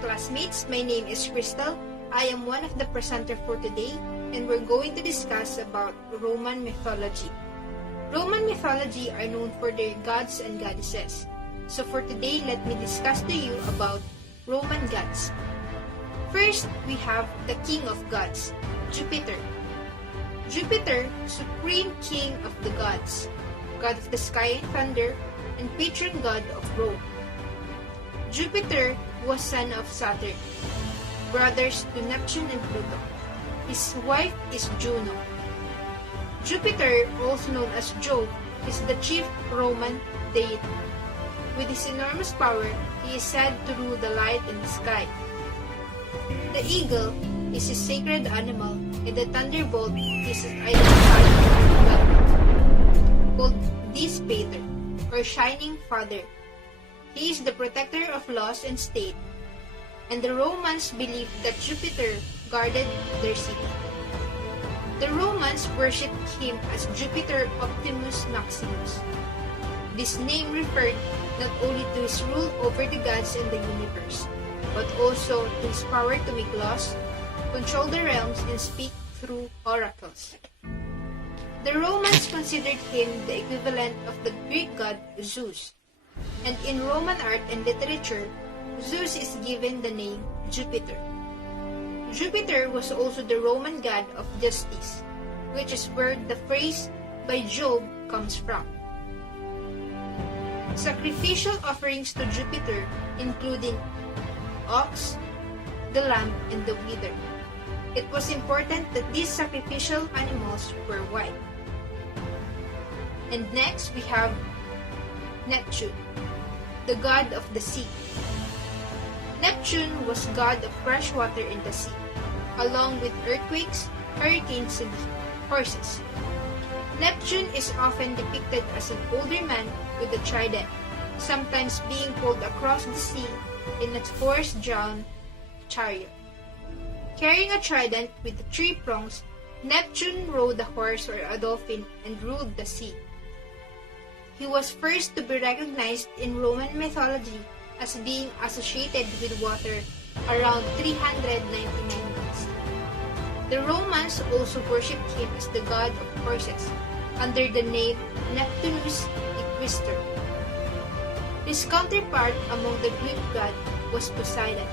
classmates, my name is Kristel. I am one of the presenter for today, and we're going to discuss about Roman mythology. Roman mythology are known for their gods and goddesses. So for today, let me discuss to you about Roman gods. First, we have the king of gods, Jupiter. Jupiter, supreme king of the gods, god of the sky and thunder, and patron god of Rome. Jupiter was son of Saturn, brothers to Neptune and Pluto. His wife is Juno. Jupiter, also known as Jove, is the chief Roman deity. With his enormous power, he is said to rule the light in the sky. The eagle is his sacred animal, and the thunderbolt is his identified god, called Pater, or Shining Father. He is the protector of laws and state, and the Romans believed that Jupiter guarded their city. The Romans worshipped him as Jupiter Optimus Maximus. This name referred not only to his rule over the gods and the universe, but also to his power to make laws, control the realms, and speak through oracles. The Romans considered him the equivalent of the Greek god Zeus, and in Roman art and literature, Zeus is given the name Jupiter. Jupiter was also the Roman god of justice, which is where the phrase by Jove comes from. Sacrificial offerings to Jupiter including ox, the lamb, and the wheater. It was important that these sacrificial animals were white. And next we have Neptune, the god of the sea. Neptune was god of fresh water in the sea, along with earthquakes, hurricanes, and horses. Neptune is often depicted as an older man with a trident, sometimes being pulled across the sea in a horse-drawn chariot. Carrying a trident with the 3 prongs, Neptune rode a horse or a dolphin and ruled the sea. He was first to be recognized in Roman mythology as being associated with water around 399 BC. The Romans also worshipped him as the god of horses, under the name Neptunus Equester. His counterpart among the Greek gods was Poseidon,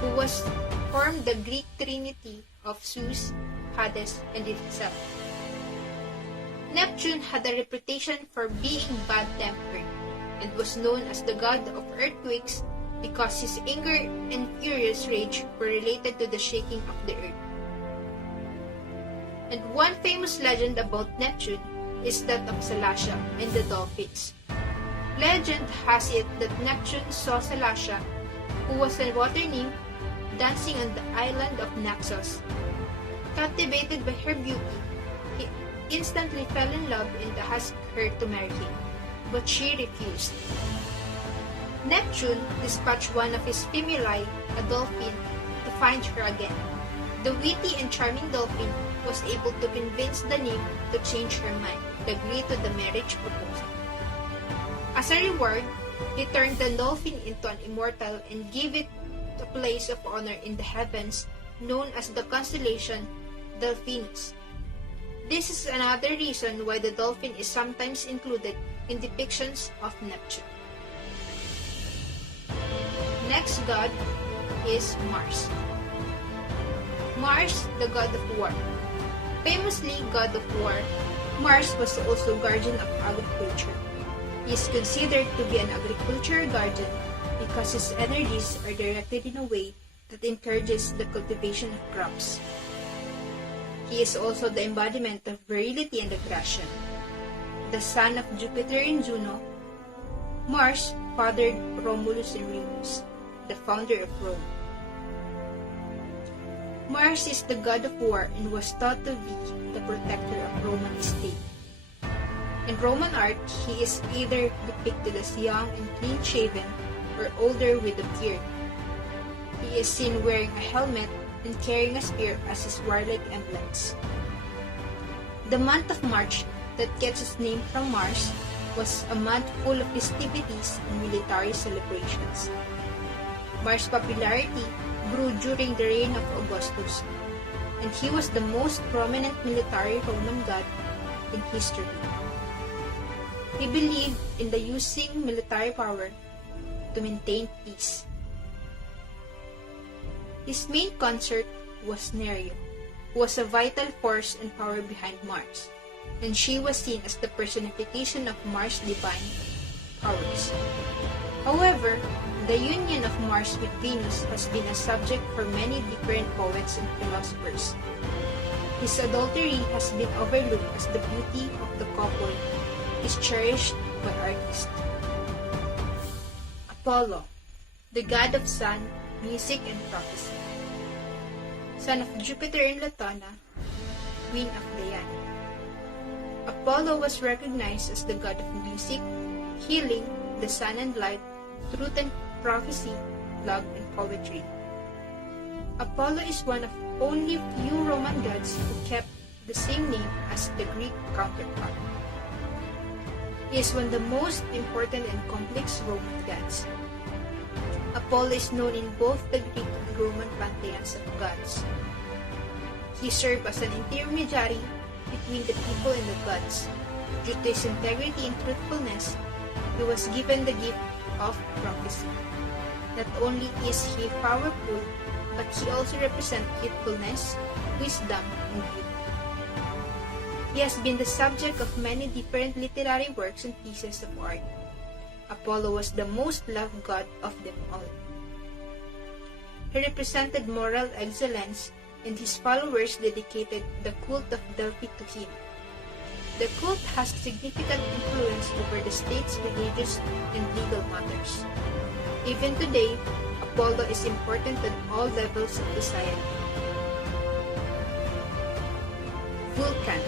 who was formed the Greek trinity of Zeus, Hades, and himself. Neptune had a reputation for being bad-tempered, and was known as the god of earthquakes because his anger and furious rage were related to the shaking of the earth. And one famous legend about Neptune is that of Salasha and the dolphins. Legend has it that Neptune saw Salasha, who was a water nymph, dancing on the island of Naxos. Captivated by her beauty, he instantly fell in love and asked her to marry him, but she refused. Neptune dispatched one of his femuli, a dolphin, to find her again. The witty and charming dolphin was able to convince the nymph to change her mind and agree to the marriage proposal. As a reward, he turned the dolphin into an immortal and gave it a place of honor in the heavens known as the constellation Delphinus. This is another reason why the dolphin is sometimes included in depictions of Neptune. Next god is Mars. Mars, the god of war. Famously god of war, Mars was also guardian of agriculture. He is considered to be an agricultural guardian because his energies are directed in a way that encourages the cultivation of crops. He is also the embodiment of virility and aggression. The son of Jupiter and Juno, Mars fathered Romulus and Remus, the founder of Rome. Mars is the god of war and was thought to be the protector of Roman state. In Roman art, he is either depicted as young and clean-shaven or older with a beard. He is seen wearing a helmet and carrying a spear as his warlike emblems. The month of March, that gets its name from Mars, was a month full of festivities and military celebrations. Mars' popularity grew during the reign of Augustus, and he was the most prominent military Roman god in history. He believed in the using military power to maintain peace. His main consort was Nereia, who was a vital force and power behind Mars, and she was seen as the personification of Mars' divine powers. However, the union of Mars with Venus has been a subject for many different poets and philosophers. His adultery has been overlooked as the beauty of the couple is cherished by artists. Apollo, the god of sun, music, and prophecy. Son of Jupiter and Latona, queen of Diana. Apollo was recognized as the god of music, healing, the sun and light, truth and prophecy, love and poetry. Apollo is one of only few Roman gods who kept the same name as the Greek counterpart. He is one of the most important and complex Roman gods. Apollo is known in both the Greek and Roman pantheons of gods. He served as an intermediary between the people and the gods. Due to his integrity and truthfulness, he was given the gift of prophecy. Not only is he powerful, but he also represents youthfulness, wisdom, and beauty. He has been the subject of many different literary works and pieces of art. Apollo was the most loved god of them all. He represented moral excellence, and his followers dedicated the cult of Delphi to him. The cult has significant influence over the state's religious and legal matters. Even today, Apollo is important on all levels of society. Vulcan,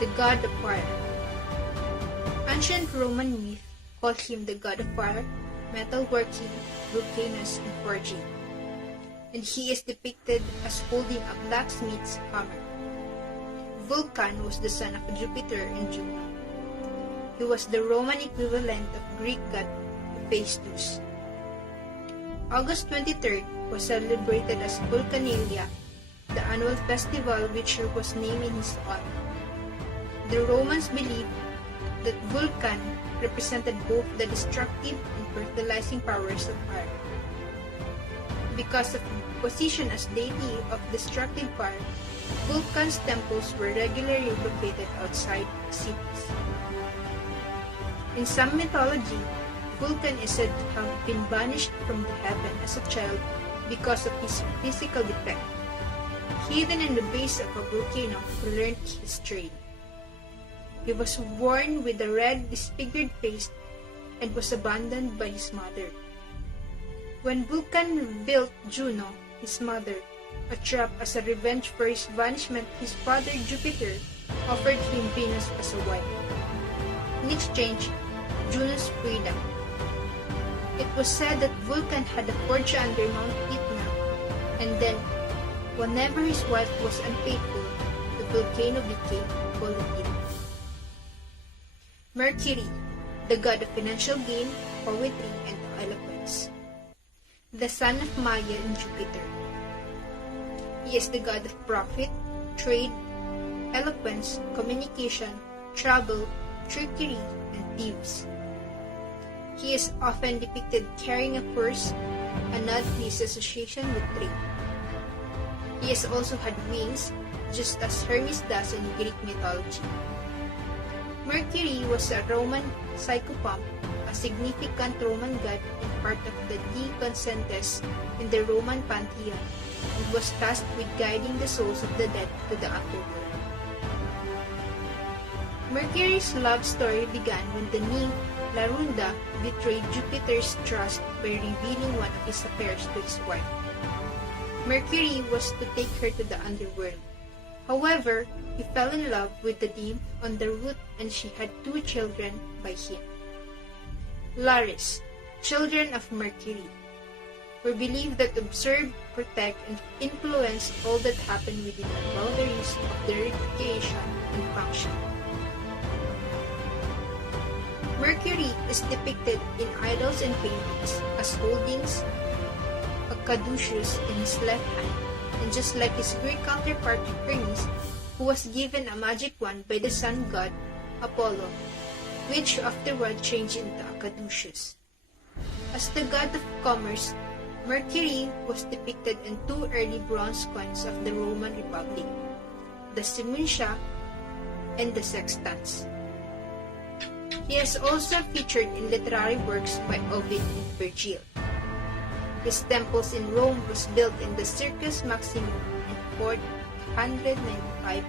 the god of fire. Ancient Roman myth called him the god of fire, metalworking, volcanoes, and forging. And he is depicted as holding a blacksmith's hammer. Vulcan was the son of Jupiter and Juno. He was the Roman equivalent of Greek god Hephaestus. August 23rd was celebrated as Vulcanalia, the annual festival which was named in his honor. The Romans believed that Vulcan represented both the destructive and fertilizing powers of fire. Because of his position as deity of destructive fire, Vulcan's temples were regularly located outside cities. In some mythology, Vulcan is said to have been banished from the heaven as a child because of his physical defect. Hidden in the base of a volcano, he learned his trade. He was born with a red, disfigured face and was abandoned by his mother. When Vulcan built Juno, his mother, a trap as a revenge for his banishment, his father Jupiter offered him Venus as a wife. In exchange, Juno's freedom. It was said that Vulcan had a forge under Mount Etna, and then, whenever his wife was unfaithful, the volcano became volatile. Mercury, the god of financial gain, poetry, and eloquence. The son of Maya and Jupiter. He is the god of profit, trade, eloquence, communication, travel, trickery, and thieves. He is often depicted carrying a purse, a nod to his association with trade. He has also had wings, just as Hermes does in Greek mythology. Mercury was a Roman psychopomp, a significant Roman god and part of the Deconsentes in the Roman pantheon, and was tasked with guiding the souls of the dead to the underworld. Mercury's love story began when the nymph Larunda betrayed Jupiter's trust by revealing one of his affairs to his wife. Mercury was to take her to the underworld. However, he fell in love with the nymph on the route, and she had 2 children by him. Lares, children of Mercury, were believed that observe, protect, and influence all that happened within the boundaries of their recreation and function. Mercury is depicted in idols and paintings as holding caduceus in his left hand, and just like his Greek counterpart Hermes, who was given a magic wand by the sun god Apollo, which afterward changed into a caduceus. As the god of commerce, Mercury was depicted in two early bronze coins of the Roman Republic, the Simuncia and the Sextans. He is also featured in literary works by Ovid and Virgil. His temples in Rome was built in the Circus Maximus in 495